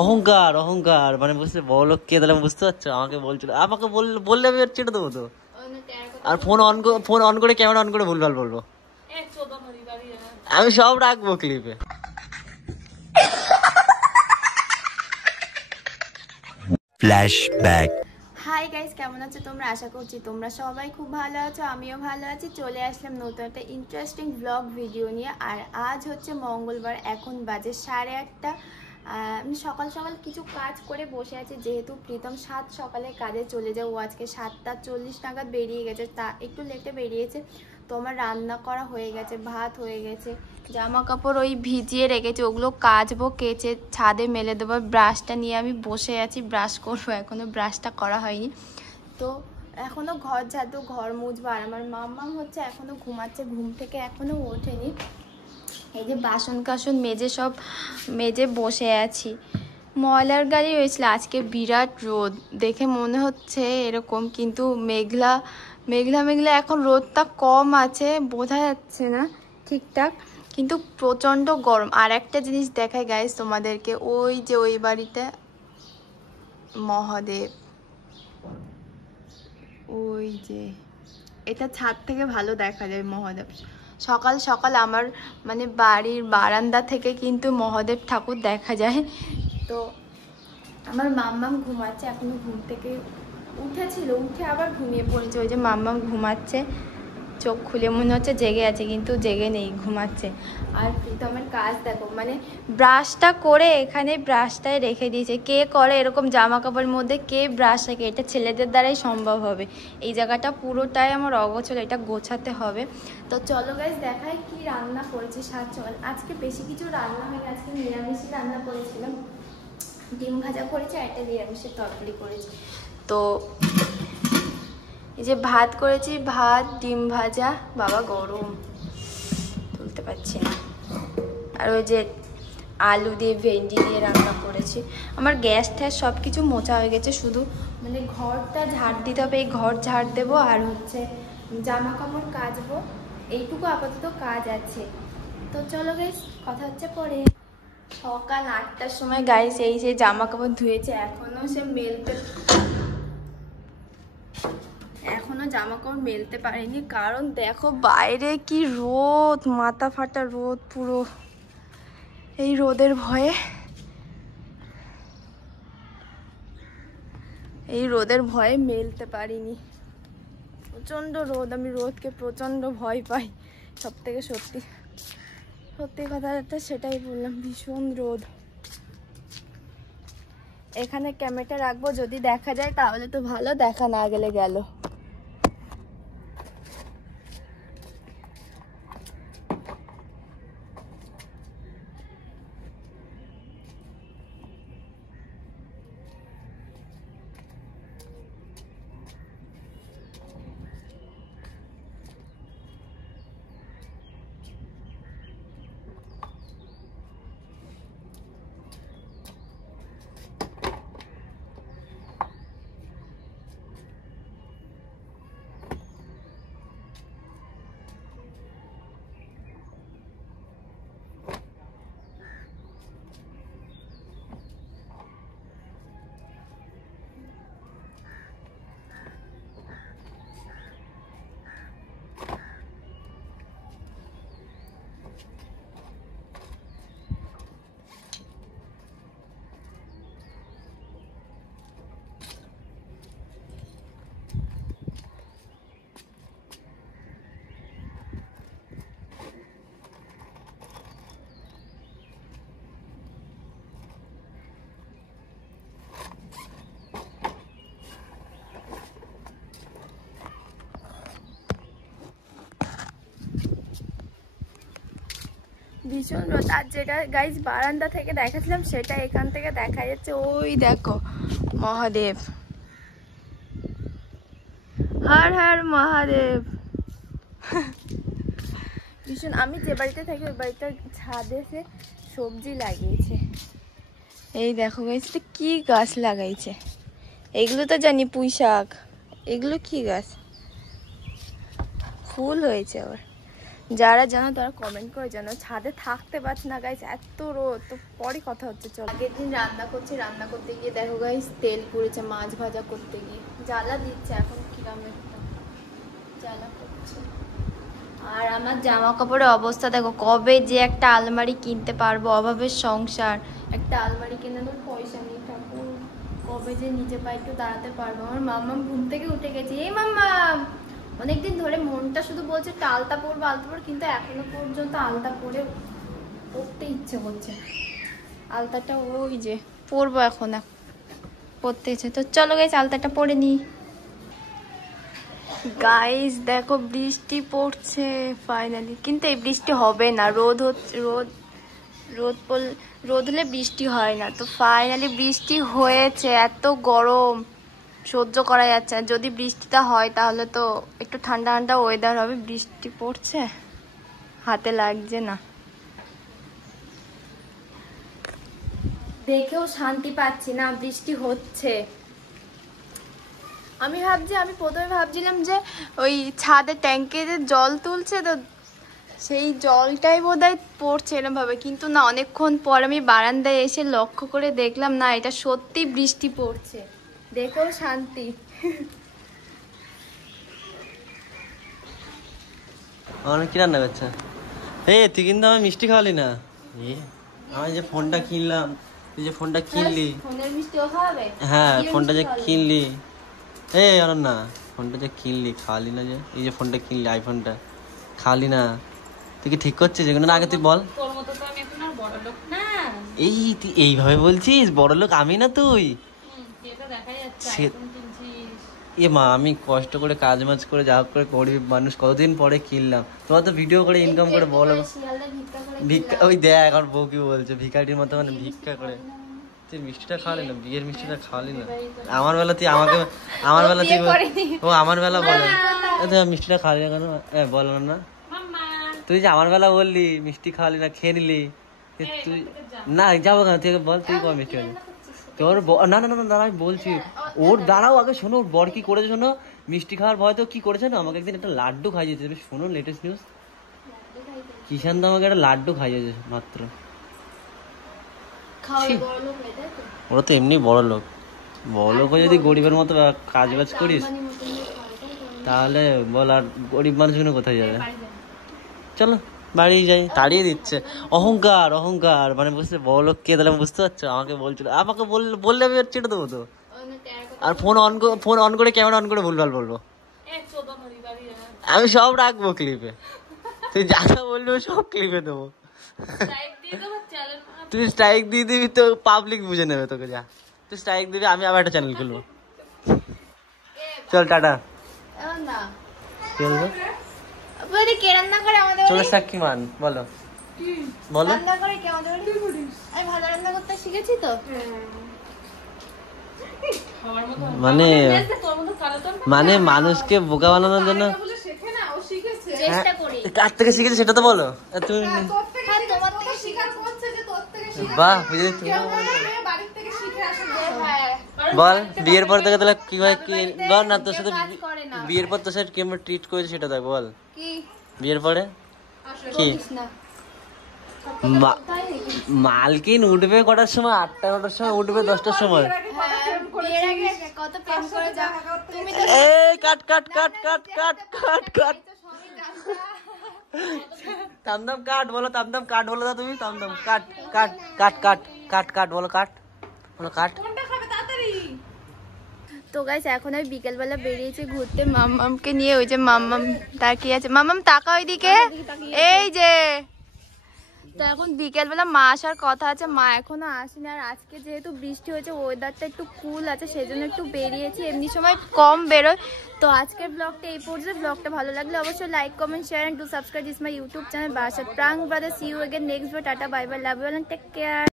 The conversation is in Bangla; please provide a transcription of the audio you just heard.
অহংকার অহংকার মানে বুঝতে বলো কে তাহলে বুঝতে পারছো আমাকে বলছিল আমাকে বললে আমি চেটে দেবো তো আর ফোন অন করে ক্যামেরা অন করে ভুলভাল বলবো আমি সব রাখবো ক্লিপে ফ্ল্যাশব্যাক। হাই গাইস, কেমন আছো তোমরা? আশা করছি তোমরা সবাই খুব ভালো আছো, আমিও ভালো আছি। চলে আসলাম নতুন একটা ইন্টারেস্টিং ব্লগ ভিডিও নিয়ে। আর আজ হচ্ছে মঙ্গলবার, এখন বাজে 8:30। আমি সকাল সকাল কিছু কাজ করে বসে আছি, যেহেতু প্রীতম 7 সকালে কাজে চলে যায়। ও আজকে 7:40 নাগাদ বেরিয়ে গেছে, তা একটু লেটে বেরিয়েছে। তো আমার রান্না করা হয়ে গেছে, ভাত হয়ে গেছে, জামা কাপড় ওই ভিজিয়ে রেখেছি, ওগুলো কাচবো, কেচে ছাদে মেলে দেবো। ব্রাশটা নিয়ে আমি বসে আছি, ব্রাশ করবো, এখনও ব্রাশটা করা হয়নি। তো এখনও ঘর ঝাড়বো, ঘর মুছবো। আর আমার মাম্মাম হচ্ছে এখনও ঘুমাচ্ছে, ঘুম থেকে এখনও ওঠেনি। এই যে বাসন কাসন মেজে সব মেজে বসে আছি। ময়লার গাড়ি হয়েছিল, আজকে বিরাট রোদ, দেখে মনে হচ্ছে এরকম, কিন্তু মেঘলা মেঘলা মেঘলা, এখন রোদটা কম আছে, বোঝা যাচ্ছে না ঠিকঠাক, কিন্তু প্রচণ্ড গরম। আর একটা জিনিস দেখাই গাইস তোমাদেরকে, ওই যে ওই বাড়িতে মহাদেব, ওই যে এটা ছাদ থেকে ভালো দেখা যায় মহাদেব। সকাল সকাল আমার মানে বাড়ির বারান্দা থেকে কিন্তু মহাদেব ঠাকুর দেখা যায়। তো আমার মাম্মাম ঘুমাচ্ছে, এখনো ঘুম থেকে উঠেছিল, উঠে আবার ঘুমিয়ে পড়েছে। ওই যে মাম্মাম ঘুমাচ্ছে, চোখ খুলে মনে হচ্ছে জেগে আছে, কিন্তু জেগে নেই, ঘুমাচ্ছে। আর প্রীতমের কাজ দেখো, মানে ব্রাশটা করে এখানে ব্রাশটায় রেখে দিয়েছে। কে করে এরকম জামা কাপড়ের মধ্যে, কে ব্রাশ রাখে? এটা ছেলেদের দ্বারাই সম্ভব হবে। এই জায়গাটা পুরোটাই আমার অগোছালো, এটা গোছাতে হবে। তো চলো গাইস দেখাই কি রান্না করেছি সাত সকাল। আজকে বেশি কিছু রান্না হয়নি, আজকে নিরামিষই রান্না করেছিলাম, ডিম ভাজা করেছি আর একটা নিরামিষের তরকারি করেছি। তো এই যে ভাত করেছি, ভাত, ডিম ভাজা, বাবা গরম তুলতে পারছি না, আর ওই যে আলু দিয়ে ভেন্ডি দিয়ে রান্না করেছি। আমার গ্যাস ট্যাস সব কিছু মোছা হয়ে গেছে, শুধু মানে ঘরটা ঝাড় দিতে হবে, এই ঘর ঝাড় দেবো, আর হচ্ছে জামা কাপড় কাচবো, এইটুকু আপাতত কাজ আছে। তো চলো গাইস, কথা হচ্ছে পরে। সকাল 8টার সময় গাইস এই যে জামা কাপড় ধুয়েছে, এখনো জামা কাপড় মেলতে পারিনি, কারণ দেখো বাইরে কি রোদ, মাথা ফাটা রোদ পুরো। এই রোদের ভয়ে মেলতে পারিনি, প্রচণ্ড রোদ। আমি রোদকে প্রচণ্ড ভয় পাই, সব থেকে সত্যি কথা সেটাই বললাম, ভীষণ রোদ। এখানে ক্যামেরাটা রাখবো, যদি দেখা যায় তাহলে তো ভালো, দেখা না গেলে গেল। ভীষণ রোদ। আর যেটা গাইজ বারান্দা থেকে দেখাচ্ছিলাম, সেটা এখান থেকে দেখা যাচ্ছে, ওই দেখো মহাদেব, হর হর মহাদেব। ভীষণ। আমি যে বাড়িতে থাকি ওই বাড়িটার ছাদে সে সবজি লাগিয়েছে, এই দেখো গাইজ কি গাছ লাগাইছে। এগুলো তো জানি পুঁই শাক, এগুলো কি গাছ, ফুল হয়েছে আবার। যারা জানো তারা কমেন্ট করে জানো। ছাদে থাকতে পারছি না গাইস, এত রোদ। তো পরে কথা হচ্ছে, চল। আগের দিন রান্না করছি, রান্না করতে গিয়ে দেখো গাইস তেল পুড়েছে, মাছ ভাজা করতে গিয়ে জ্বালা দিচ্ছে। এখন কিরম একটা জ্বালা করছে। আর আমার জামা কাপড়ের অবস্থা দেখো, কবে যে একটা আলমারি কিনতে পারবো, অভাবের সংসার। একটা আলমারি কেনানোর পয়সা নেই ঠাকুর, কবে যে নিজে পায়ে একটু দাঁড়াতে পারবো। আমার মাম্মা ঘুম থেকে উঠে গেছে। এই মাম্মা, অনেকদিন ধরে মনটা শুধু বলছে একটা আলতা পরবো আলতা পরবো, কিন্তু এখনো পর্যন্ত আলতা পরতে ইচ্ছে করছে। আলতাটা ওই যে পরবো এখন, পরতে ইচ্ছে। তো চলো গাইস আলতাটা পরে নি। গাইস দেখো বৃষ্টি পড়ছে ফাইনালি, কিন্তু এই বৃষ্টি হবে না। রোদ হচ্ছে, রোদ হলে বৃষ্টি হয় না। তো ফাইনালি বৃষ্টি হয়েছে। এত গরম সহ্য করা যাচ্ছে না। যদি বৃষ্টিটা হয় তাহলে তো একটু ঠান্ডা ঠান্ডা ওয়েদার হবে। বৃষ্টি পড়ছে, হাতে লাগছে না, দেখেও শান্তি পাচ্ছি না। বৃষ্টি হচ্ছে। আমি প্রথমে ভাবছিলাম যে ওই ছাদে ট্যাঙ্কে যে জল তুলছে, তো সেই জলটাই বোধহয় পড়ছে এরকম ভাবে, কিন্তু না, অনেকক্ষণ পর আমি বারান্দায় এসে লক্ষ্য করে দেখলাম না, এটা সত্যি বৃষ্টি পড়ছে। দেখেও শান্তি। কি রান্না করছে? এই তুই কিন্তু আমার মিষ্টি খাওয়ালি না। আমি যে ফোনটা কিনলাম, তুই যে ফোনটা কিনলি, ফোনের মিষ্টিও খাওয়াবে? হ্যাঁ ফোনটা যে কিনলি, এই না ফোনটা যে কিনলি খাওয়ালি না। যে এই যে ফোনটা কিনলি, আইফোনটা খাওয়ালি না। তুই কি ঠিক করছিস এগুলো না? আগে তুই বল। এই তুই এইভাবে বলছিস বড় লোক আমি না তুই? এ মা, আমি কষ্ট করে কাজ মাজ করে যা হোক করে গরিব মানুষ, কতদিন পরে কিনলাম। তোরা তো ভিডিও করে ইনকাম করে বলো ভিক্ষা। ওই দেখ এখন বউ কি বলছে, ভিখারির মতো মানে ভিক্ষা করে। তুই মিষ্টিটা খাওয়ালি না, বিয়ের মিষ্টিটা খাওয়ালি না। আমার বেলা তুই আমাকে, আমার বেলা তুই, ও আমার বেলা বলে মিষ্টিটা খাওয়ালি না কেন? বল না, তুই যে আমার বেলা বললি মিষ্টি খাওয়ালি না, খেয়ে নিলি। তুই না যাবো কেন, তুই বল তুই কম মিষ্টি খাওয়ালি তোর? না না না না, আমি বলছি ওর দাঁড়াও আগে শোনো, ওর বর কি করেছে শোনো। মিষ্টি খাওয়ার ভয় তো কি করেছে না, আমাকে একদিন একটা লাড্ডু খাইয়েছে। শোনো লেটেস্ট নিউজ, কিষান দা আমাকে একটা লাড্ডু খাইয়েছে মাত্র। ওরা তো এমনি বড় লোক, বড় লোক যদি গরিবের মতো কাজ বাজ করিস তাহলে বল, আর গরিব মানুষগুলো কোথায় যাবে? চলো বাড়ি যাই, তাড়িয়ে দিচ্ছে। অহংকার অহংকার মানে বুঝতে, বড় লোক কে তাহলে বুঝতে পারছো? আমাকে বলছিল, আমাকে বললে আমি চেটে দেবো তো। আর ফোন অন করে ক্যামেরা অন করে ভুলভাল বলবো, আমি সব রাখবো ক্লিপে। তুই যা যা বলবি সব ক্লিপে দেবো। তুই স্ট্রাইক দিয়ে দিবি তো পাবলিক বুঝে নেবে তোকে। যা তুই স্ট্রাইক দিবি, আমি আবার একটা চ্যানেল খুলবো। চল টাটা। কি বলবো? চলো সাক্ষীমান বলো, বলো। মানে মানুষকে বোকা বানানোর জন্য কার থেকে শিখেছে সেটা তো বলো তুমি। বাহ, বল বিয়ের পর থেকে তাহলে কিভাবে কি বল না, তোর সাথে বিয়ের পর তোর সাথে কেমন ট্রিট করেছে সেটা দেখ। বল বিয়ের পরে কি মালকিন উঠবে কটার সময়? 8টা 9টার সময় উঠবে, 10টার সময়। কাট কাট কাট কাট কাট কাট কাট তামদাম কাট বলো, তামদাম কাট বলো। তুমি তামদাম কাট কাট কাট কাট কাট কাট বলো, কাট বলো, কাট। তো গাইস এখন আমি বিকেলবেলা বেরিয়েছি ঘুরতে মাম্মামকে নিয়ে। ওই যে মাম্মাম তাকিয়ে আছে, মাম্মাম তাকা ওইদিকে, এই যে। তো এখন বিকেলবেলা মা আসার কথা আছে, মা এখনো আসেনি। আর আজকে যেহেতু বৃষ্টি হয়েছে, ওয়েদারটা একটু কুল আছে, সেই জন্য একটু বেরিয়েছি। এমনি সময় কম বেরোয়। তো আজকের ব্লগটা এই পর্যন্ত। ব্লগটা ভালো লাগলে অবশ্যই like comment share and do subscribe this my YouTube channel Barasat prank brothers. See you again next video. Tata bye bye, love you all and take care.